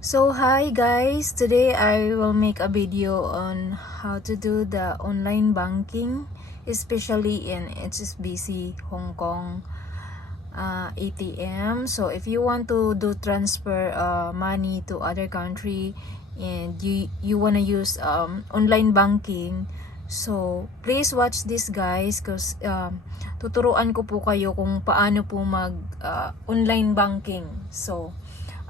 So hi guys, today I will make a video on how to do the online banking, especially in HSBC Hong Kong ATM. So if you want to do transfer money to other country and you want to use online banking, so please watch this guys because tuturuan ko po kayo kung paano po mag online banking. So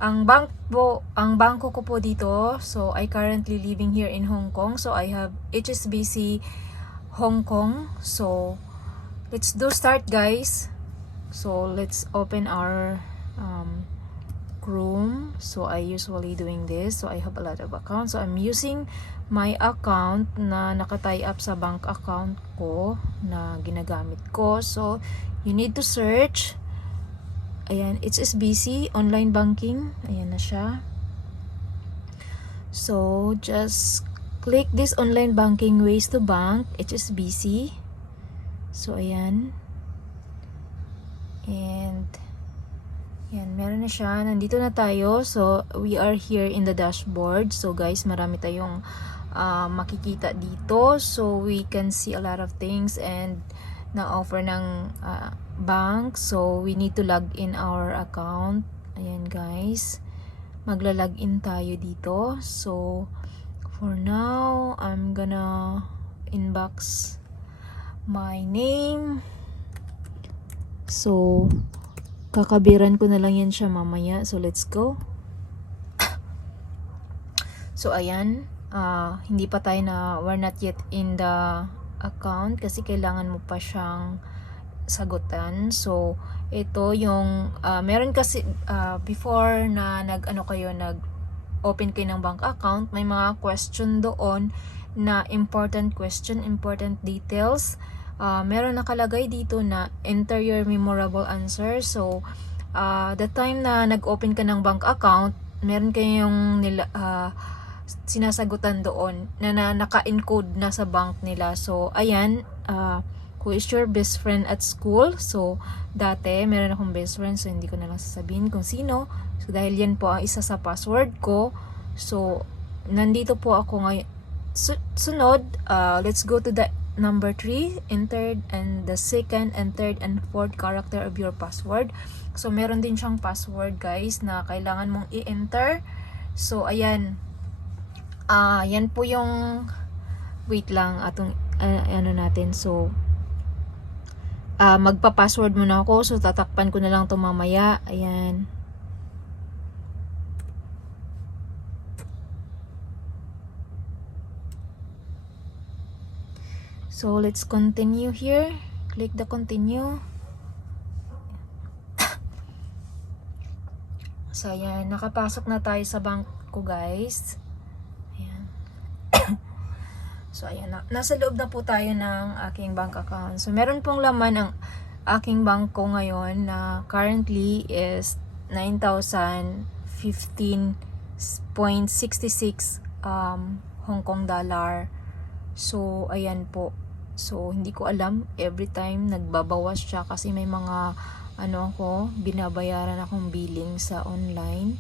ang bangko ko po dito, so I currently living here in Hong Kong, so I have HSBC Hong Kong. So let's do start guys. So let's open our Chrome. So I usually doing this, so I have a lot of accounts, so I'm using my account na nakatie up sa bank account ko na ginagamit ko. So you need to search. Ayan, HSBC online banking. Ayan na siya. So just click this online banking ways to bank HSBC. So ayan. And yan, meron na siya. Nandito na tayo. So we are here in the dashboard. So guys, marami tayong makikita dito. So we can see a lot of things and na-offer ng bank. So we need to log in our account. Ayan guys, magla-log in tayo dito. So for now, I'm gonna inbox my name. So kakabiran ko na lang yan siya mamaya. So let's go. So ayan, hindi pa tayo we're not yet in the account kasi kailangan mo pa siyang sagutan. So ito yung meron kasi before na nag open kayo ng bank account, may mga question doon na important question, important details. Meron nakalagay dito na enter your memorable answer. So the time na nag-open ka ng bank account, meron kayong sinasagutan doon na naka-encode na sa bank nila. So ayan, who is your best friend at school? So dati meron akong best friend, so hindi ko na lang sasabihin kung sino. So dahil yan po ang isa sa password ko, so nandito po ako ngayon. Sunod, let's go to the number 3, entered and the second and third and fourth character of your password. So meron din siyang password guys na kailangan mong i-enter. So ayan, yan po yung wait lang atong ano natin. So magpa-password muna ako, so tatakpan ko na lang 'to mamaya. Ayan. So let's continue here. Click the continue. So ayan, nakapasok na tayo sa bank ko guys. Ayan. So ayan, nasa loob na po tayo ng aking bank account. So meron pong laman ang aking bank ko ngayon na currently is 9,015.66 Hong Kong dollar. So ayan po. So hindi ko alam, every time nagbabawas siya kasi may mga binabayaran akong billing sa online.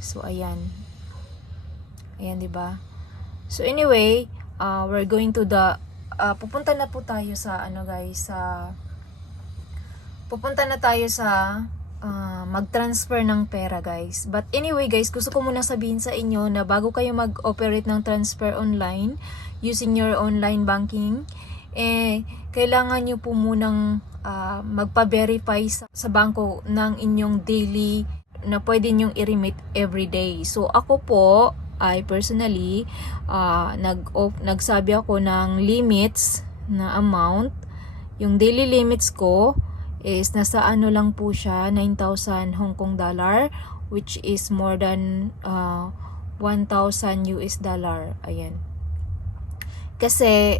So ayan. Ayan, 'di ba? So anyway, we're going to the pupunta na po tayo sa pupunta na tayo sa mag-transfer ng pera guys. But anyway guys, gusto ko muna sabihin sa inyo na bago kayo mag-operate ng transfer online using your online banking, kailangan nyo po munang magpa-verify sa bangko ng inyong daily na pwede nyong i-remit everyday. So ako po, I personally nagsabi ako ng limits na amount. Yung daily limits ko is nasa lang po siya, 9,000 Hong Kong dollar, which is more than 1,000 US dollar. Ayan. Kasi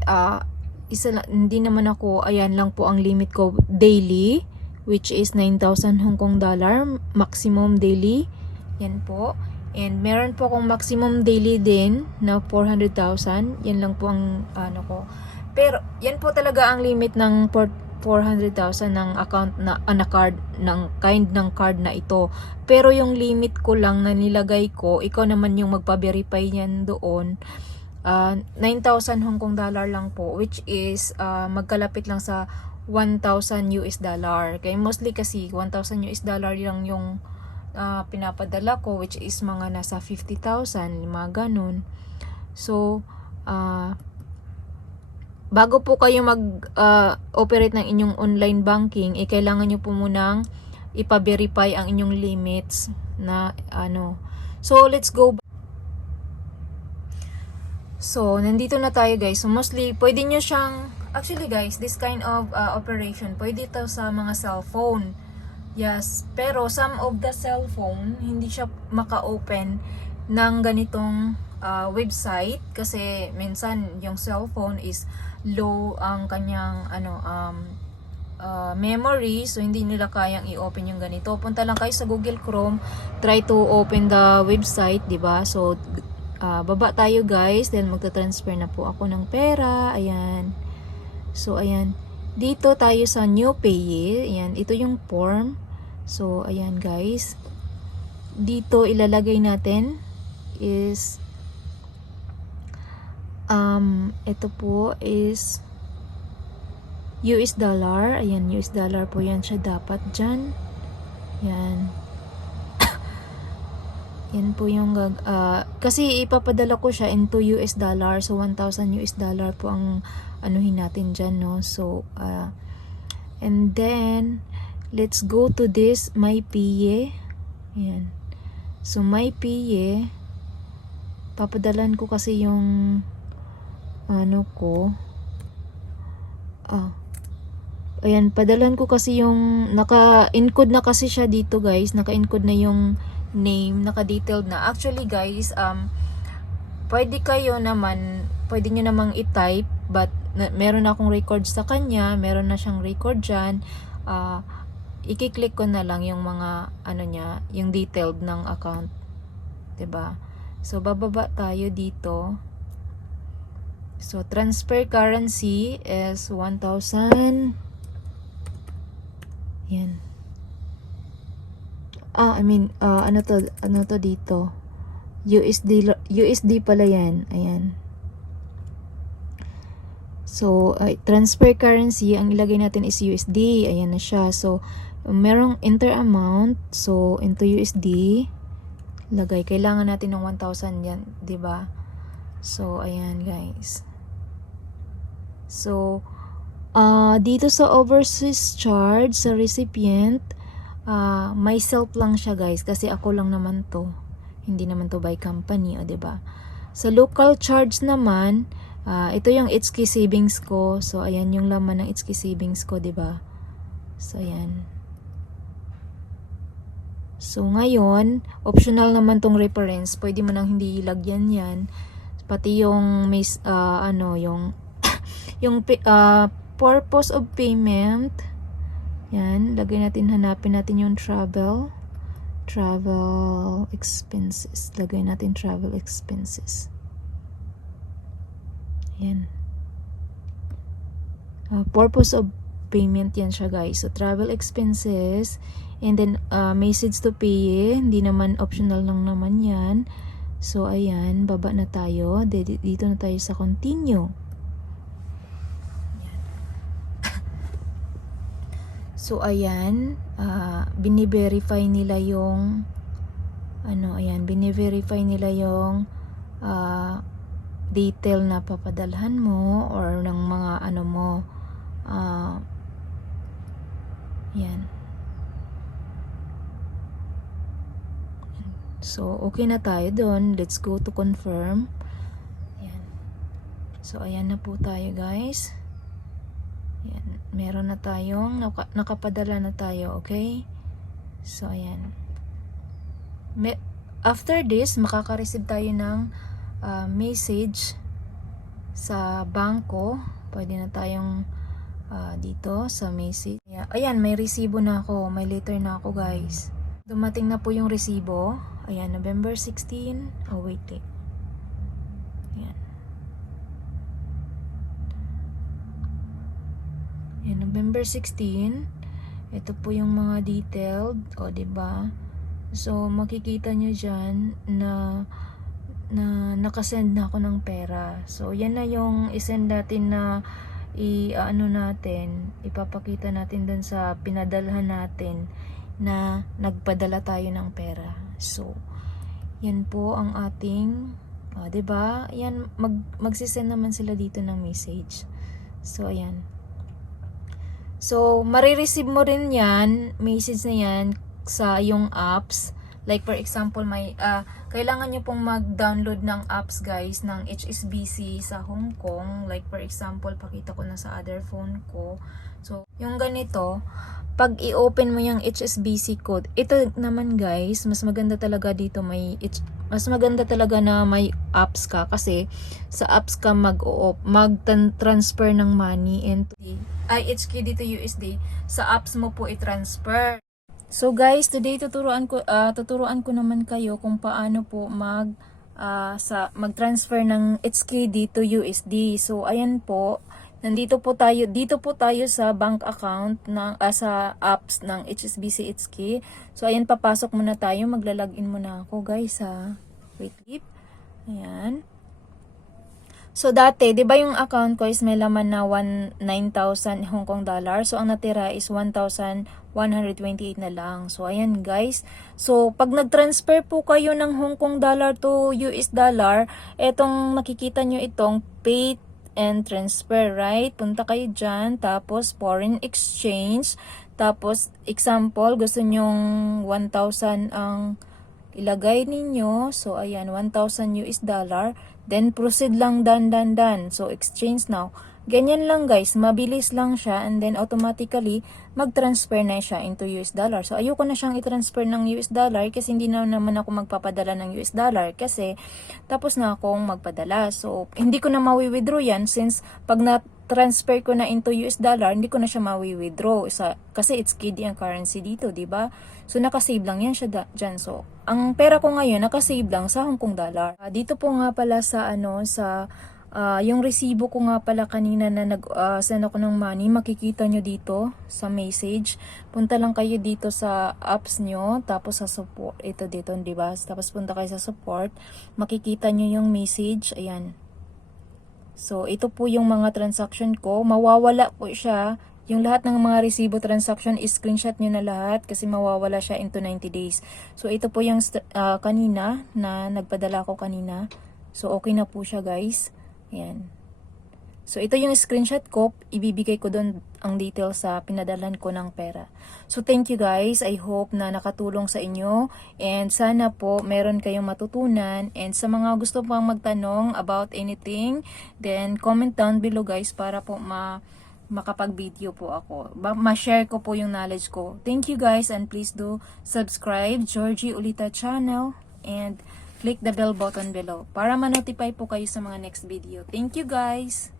hindi naman ako, ayan lang po ang limit ko daily, which is 9,000 Hong Kong dollar maximum daily. Yan po. And meron po akong maximum daily din na 400,000. Yan lang po ang ko. Pero yan po talaga ang limit ng 400,000 ng account na card, ng kind ng card na ito. Pero yung limit ko lang na nilagay ko, ikaw naman yung magpa-verify niyan doon. 9,000 Hong Kong dollar lang po, which is magkalapit lang sa 1,000 US dollar. Kaya mostly kasi 1,000 US dollar lang yung pinapadala ko, which is mga nasa 50,000, mga ganun. So, bago po kayo mag-operate ng inyong online banking, kailangan nyo po munang ipa-verify ang inyong limits na ano. So, let's go. So, nandito na tayo guys. So, mostly, pwede nyo siyang, actually guys, this kind of operation, pwede ito sa mga cellphone. Yes, pero some of the cellphone, hindi siya maka-open ng ganitong website kasi minsan yung cellphone is low ang kanyang memory, so hindi nila kayang i-open yung ganito. Punta lang kayo sa Google Chrome, try to open the website, 'di ba? So baba tayo guys, then magta-transfer na po ako ng pera. Ayan. So ayan. Dito tayo sa new payee. Ayan, ito yung form. So ayan guys. Dito ilalagay natin is ito po is US dollar. Ayan, US dollar po yan siya dapat dyan. Yan. Yan po yung kasi ipapadala ko siya into US dollar. So 1,000 US dollar po ang anuhin natin dyan, no? So and then let's go to this my payee. Ayan. So my payee, papadalan ko kasi yung ano ko. Ayan, padalan ko kasi yung naka-encode na kasi siya dito guys. Naka-encode na yung name, naka-detailed na. Actually guys, pwede nyo namang i-type, but meron akong record sa kanya, meron na siyang record dyan. I-click ko na lang yung mga niya, yung detailed ng account, 'di ba? So bababa tayo dito. So transfer currency is 1,000. Yan. Ano to dito? USD pala yan. Ayan. So transfer currency, ang ilagay natin is USD. Ayan na siya. So merong enter amount, so into USD lagay, kailangan natin ng 1,000 yan, 'di ba? So ayan guys. So dito sa overseas charge sa recipient, myself lang siya guys, kasi ako lang naman to, hindi naman to by company, 'di ba? Sa local charge naman, ito yung HSBC savings ko. So ayan yung laman ng HSBC savings ko, 'di ba? So ayan. So ngayon, optional naman tong reference. Pwede mo nang hindi ilagyan 'yan. Pati yung yung purpose of payment. Yan, hanapin natin yung travel expenses. Lagay natin travel expenses. Yan. Purpose of payment yan siya guys. So travel expenses, and then message to pay, hindi naman, optional lang naman yan. So ayan, baba na tayo. Dito na tayo sa continue. So ayan, bini-verify nila yung bini-verify nila yung detail na papadalhan mo or ng mga yan. So okay na tayo doon. Let's go to confirm. Yan. So ayan na po tayo guys. Yan. Meron na tayong nakapadala na tayo, okay? So ayan. After this, makaka-receive tayo ng message sa bangko. Pwede na tayong dito sa message. Ayan, may resibo na ako, may letter na ako guys. Dumating na po yung resibo. Ayan, November 16. Oh wait. Ayan. Ayan, November 16. Ito po yung mga detailed, o 'di ba? So makikita nyo dyan na nakasend na ako ng pera. So yan na yung isend natin na ipapakita natin dun sa pinadalhan natin na nagpadala tayo ng pera. So yan po ang ating 'di ba? Yan magsisend naman sila dito ng message. So ayan. So marireceive mo rin yan, message na yan sa yung apps. Like for example, kailangan nyo pong mag-download ng apps guys ng HSBC sa Hong Kong. Like for example, pakita ko na sa other phone ko. So yung ganito, pag i-open mo yung HSBC code, ito naman guys, mas maganda talaga dito mas maganda talaga na may apps ka, kasi sa apps ka mag-transfer ng money into IHK dito USD, sa apps mo po i-transfer. So guys, today tuturuan ko naman kayo kung paano po mag-transfer ng HKD to USD. So ayan po, dito po tayo sa bank account sa apps ng HSBC HK. So ayan, papasok muna tayo, magla-login muna ako guys ha. Wait. Ayan. So dati, 'di ba yung account ko is may laman na 9,000 Hong Kong dollar. So ang natira is 1,128 na lang. So ayan guys. So pag nag-transfer po kayo ng Hong Kong dollar to US dollar, etong makikita nyo itong pay and transfer, right? Punta kayo dyan, tapos foreign exchange, tapos example, gusto nyong 1,000 ang ilagay ninyo. So ayan, 1,000 US dollar. Then proceed lang, done. So exchange now. Ganyan lang guys, mabilis lang siya, and then automatically mag-transfer na siya into US dollar. So ayoko na siyang i-transfer ng US dollar kasi hindi na naman ako magpapadala ng US dollar kasi tapos na akong magpadala. So hindi ko na mawi-withdraw yan, since pag na-transfer ko na into US dollar, hindi ko na siya mawi-withdraw kasi it's KD ang currency dito, 'di ba? So nakasave lang yan siya dyan. So ang pera ko ngayon nakasave lang sa Hong Kong dollar. Dito po nga pala sa yung resibo ko nga pala kanina na nag-send ako ng money, makikita nyo dito sa message. Punta lang kayo dito sa apps nyo, tapos sa support, ito dito, diba? Tapos punta kayo sa support, makikita nyo yung message, ayan. So, ito po yung mga transaction ko, mawawala po siya. Yung lahat ng mga resibo transaction, screenshot nyo na lahat kasi mawawala siya into 90 days. So, ito po yung kanina na nagpadala ko kanina. So, okay na po siya guys. Ayan. So, ito yung screenshot ko. Ibibigay ko doon ang details sa pinadalan ko ng pera. So, thank you guys. I hope na nakatulong sa inyo. And sana po meron kayong matutunan. And sa mga gusto pang magtanong about anything, then comment down below guys para po makapag-video po ako. Ma-share ko po yung knowledge ko. Thank you guys, and please do subscribe Jorgie Olita channel and click the bell button below para ma-notify po kayo sa mga next video. Thank you guys!